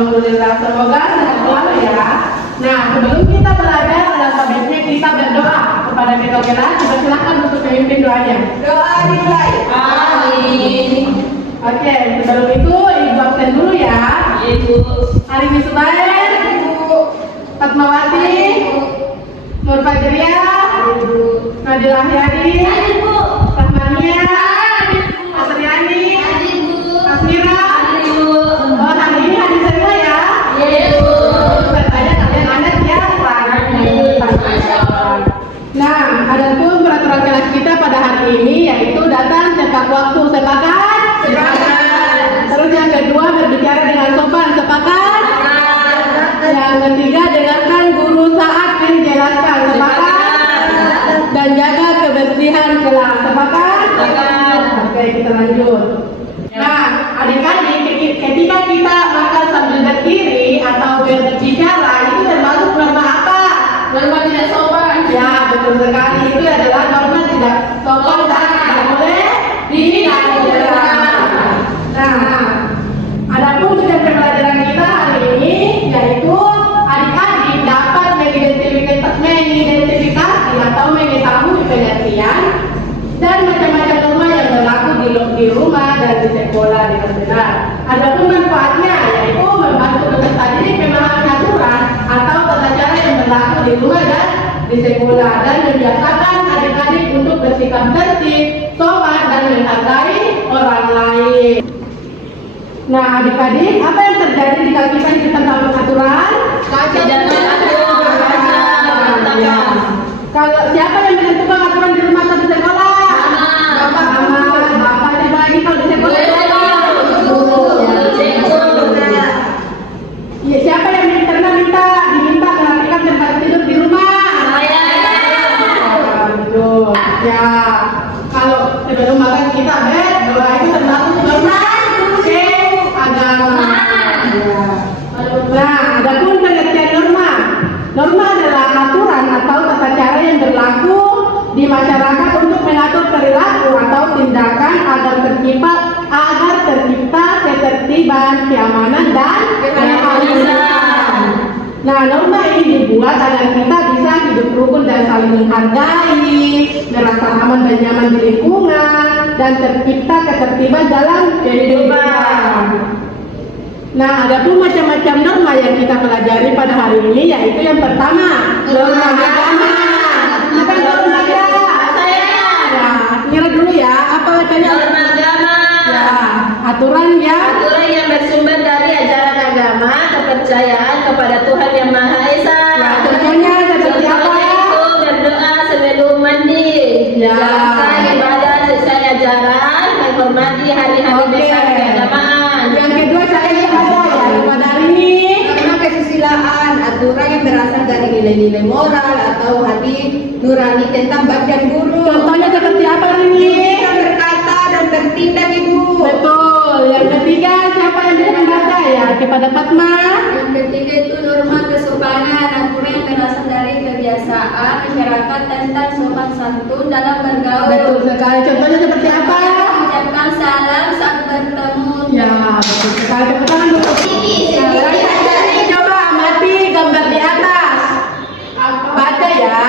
Alhamdulillah, semoga sehat selalu ya. Nah, sebelum kita belajar, ada baiknya kita berdoa kepada kita. Kita silakan untuk memimpin doanya. Doa dimulai. Amin. Oke, sebelum itu Ibu absen dulu ya. Ibu. Arini Subair, Fatmawati, Nur Fajriya, Nadila Hyadi, Rahmania, Asriani, Asmira. Oh, hari ini hadir semua ya? Katanya kalian anak ya? Nah, ada pun peraturan kelas kita pada hari ini yaitu datang tepat waktu. Sepakat? Sepakat. Terus yang kedua berbicara dengan sopan. Sepakat? Yang ketiga dengarkan guru saat menjelaskan. Sepakat? Dan jaga kebersihan kelas. Sepakat? Sepakat. Oke, kita lanjut. Nah, adik-adik, ketika kita makan sambil berdiri atau berbicara itu termasuk norma apa? Norma tidak sopan. Ya, betul sekali. Itu adalah norma tidak sopan dan tidak boleh dilakukan. Nah, adapun tujuan pembelajaran kita hari ini yaitu adik-adik dapat mengidentifikasi atau mengetahui pengertian dan macam-macam norma yang berlaku di rumah dan di sekolah dengan benar. Adapun manfaatnya yaitu membantu peserta didik memahami aturan atau tata cara yang berlaku di rumah dan di sekolah dan membiasakan adik-adik untuk bersikap tertib, sopan dan menghargai orang lain. Nah, adik-adik, apa yang terjadi jika kita tentang aturan? Tidak mengatur, Ya. Kalau siapa yang menentukan aturan di rumah atau di sekolah? Mama. Bapak siapa lagi kalau di sekolah? Ya, siapa yang diminta perhatikan tempat tidur di rumah? Betul. Ya. Kalau sebelum makan kita berdoa itu termasuk norma agama. Ya. Nah, adapun pengertian norma. Norma adalah aturan atau tata cara yang berlaku di masyarakat untuk mengatur perilaku atau tindakan agar tercipta ketertiban, keamanan dan keharmonisan. Nah, norma ini dibuat agar kita bisa hidup rukun dan saling menghargai, merasa aman dan nyaman di lingkungan, dan tercipta ketertiban dalam kehidupan. Nah, ada pun macam-macam norma yang kita pelajari pada hari ini, yaitu yang pertama, norma agama. Apa norma agama? Ya, Mira dulu ya. Apa bacanya? Norma agama. Ya, aturan yang bersumber dari ajaran agama, kepercayaan kepada Tuhan Yang Maha Esa. Ya, contohnya seperti apa? Itu berdoa sebelum mandi, Ya. menjalankan ibadah sesuai ajaran, menghormati hari-hari besar keagamaan. Yang kedua saya kepada ya, kepada ini. Karena kesusilaan, aturan yang berasal dari nilai-nilai moral atau hati nurani tentang baik dan buruk. Contohnya seperti apa ini? Kita berkata dan bertindak, Ibu. Betul. Yang ketiga siapa yang bisa membaca ya? Kepada Fatma. Yang ketiga itu norma kesopanan, aturan yang berasal dari kebiasaan masyarakat tentang sopan santun dalam bergaul. Betul sekali. Contohnya seperti apa? Mengucapkan salam saat bertemu. Ya, betul sekali. Tepuk tangan dulu. Nah, coba amati gambar di atas. Baca ya.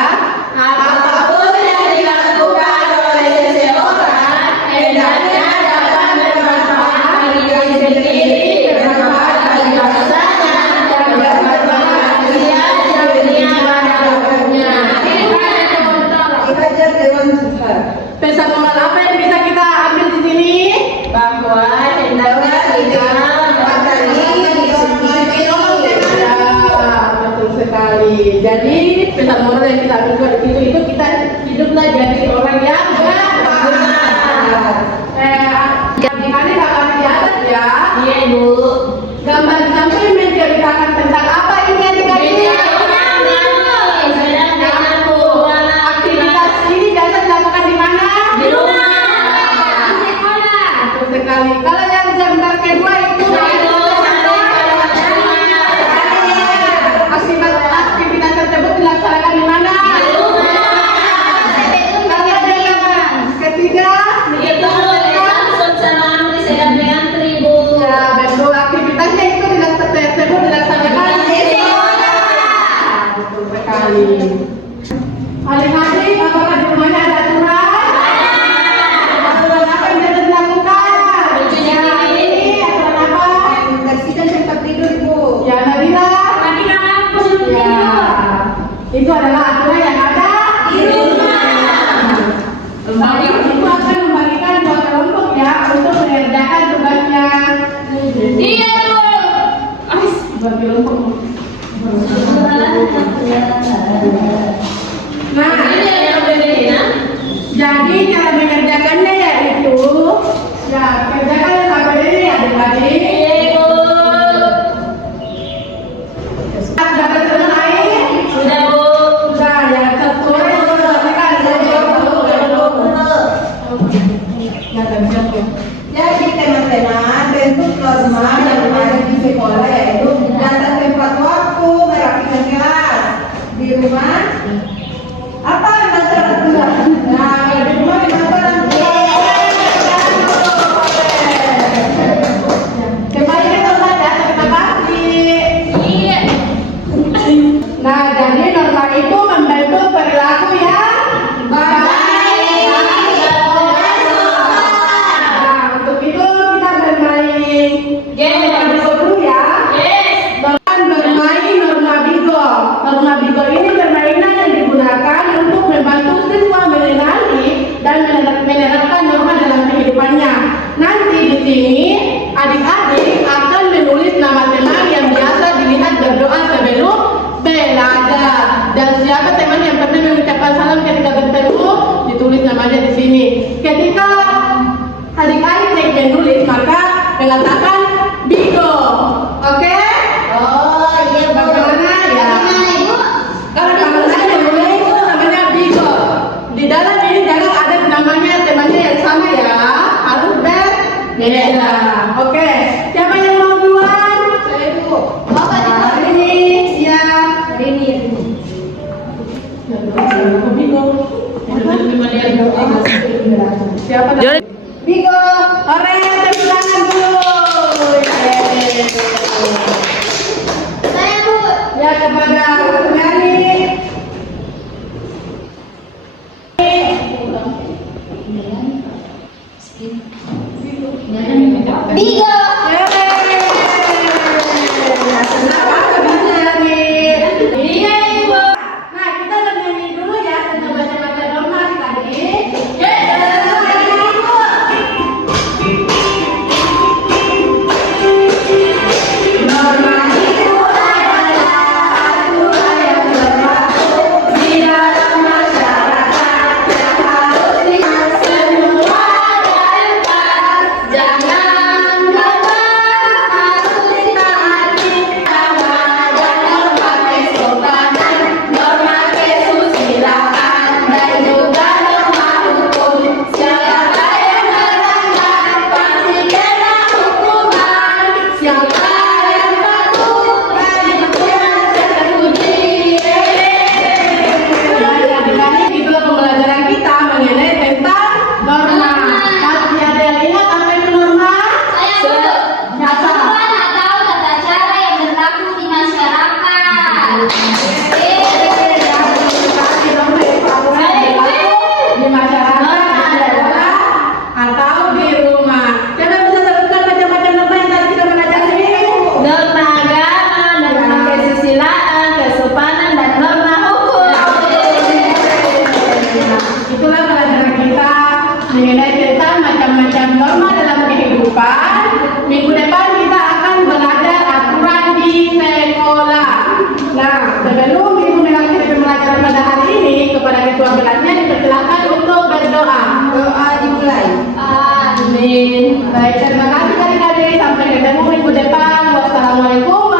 Apapun yang dilakukan oleh seseorang, hendaknya dapat bermanfaat bagi diri sendiri, bermanfaat bagi bangsanya, dan bermanfaat manusia di dunia manapun. Belajar Dewan Tuhan. Pesan moral apa yang bisa kita ambil di sini? Bahwa hendaknya kita Memahami Ya, Nabila. Tadi kamu Ya, itu adalah aturan yang ada Di rumah. Lembaga itu akan membagikan dua kelompok ya untuk mengerjakan tugasnya. Iya, Bu. Bagi kelompok. Nah, jadi cara mengerjakannya yaitu ya kerjakan sampai ini adik-adik. Dapat selesai? Sudah, Bu. Sudah ya, sesuai selesaikan. Jadi teman-teman, bentuk norma yang ada di sekolah yaitu data tempat waktu, merapikan kelas. Di rumah, apa masalah kedua? Nah, kalau di rumah masalah Kembali ke tempat ya, kita kasih. Iya. Nah, jadi norma itu membentuk perilaku yang baik. Nah, untuk itu kita bermain norma Bigo dulu ya. Bahkan bermain norma Bigo. Norma Bigo ini permainan yang digunakan untuk membantu siswa mengenali dan menerapkan norma dalam kehidupannya. Nanti di sini adik-adik akan menulis nama teman yang biasa dilihat berdoa sebelum belajar. Dan siapa teman yang pernah mengucapkan salam ketika bertemu, ditulis namanya di sini. Ketika adik-adik menulis, maka mengatakan Bigo. Oke? Oh iya, Bagaimana ya? Kalau namanya menulis itu namanya Bigo. Di dalam ini jangan ada namanya temannya yang sama ya. Harus berbeda. Oke. Siapa yang mau duluan? saya dulu. Hari ini ya. Hari ini. Siapa? Bigo. Ore, tepuk tangan dulu. Yeay. Saya, Bu. Ya kepada Nani. Bigo. Kenapa bisa nih? Iya, Ibu. Nah, kita bernyanyi dulu ya tentang baca-baca norma tadi. Norma itu adalah aturan yang berlaku di dalam masyarakat yang harus diingat semua dan jangan gagal harus ditaati. Sama ada norma kesopanan, norma kesusilaan, dan juga norma hukum. Siapa yang melanggar pasti kena hukuman. Siapa yang patuh dengan terpuji. Jadi adik-adik itulah pembelajaran kita mengenai tentang norma. Kalau ada yang ingat apa itu norma? Saya, Bu. Aturan atau tata cara yang berlaku di masyarakat. Di masyarakat adalah atau di rumah. Coba bisa sebutkan macam-macam norma yang tadi kita pelajari. Norma agama, norma kesusilaan, kesopanan, dan norma hukum. Itulah pelajaran kita mengenai tentang macam-macam norma dalam kehidupan. Minggu depan kita akan belajar aturan di sekolah. Nah, sebelum ibu mengakhiri pembelajaran pada hari ini, kepada ketua kelasnya dipersilakan untuk berdoa. Doa dimulai. Amin. Baik, terima kasih adik-adik. Sampai ketemu minggu depan. Wassalamualaikum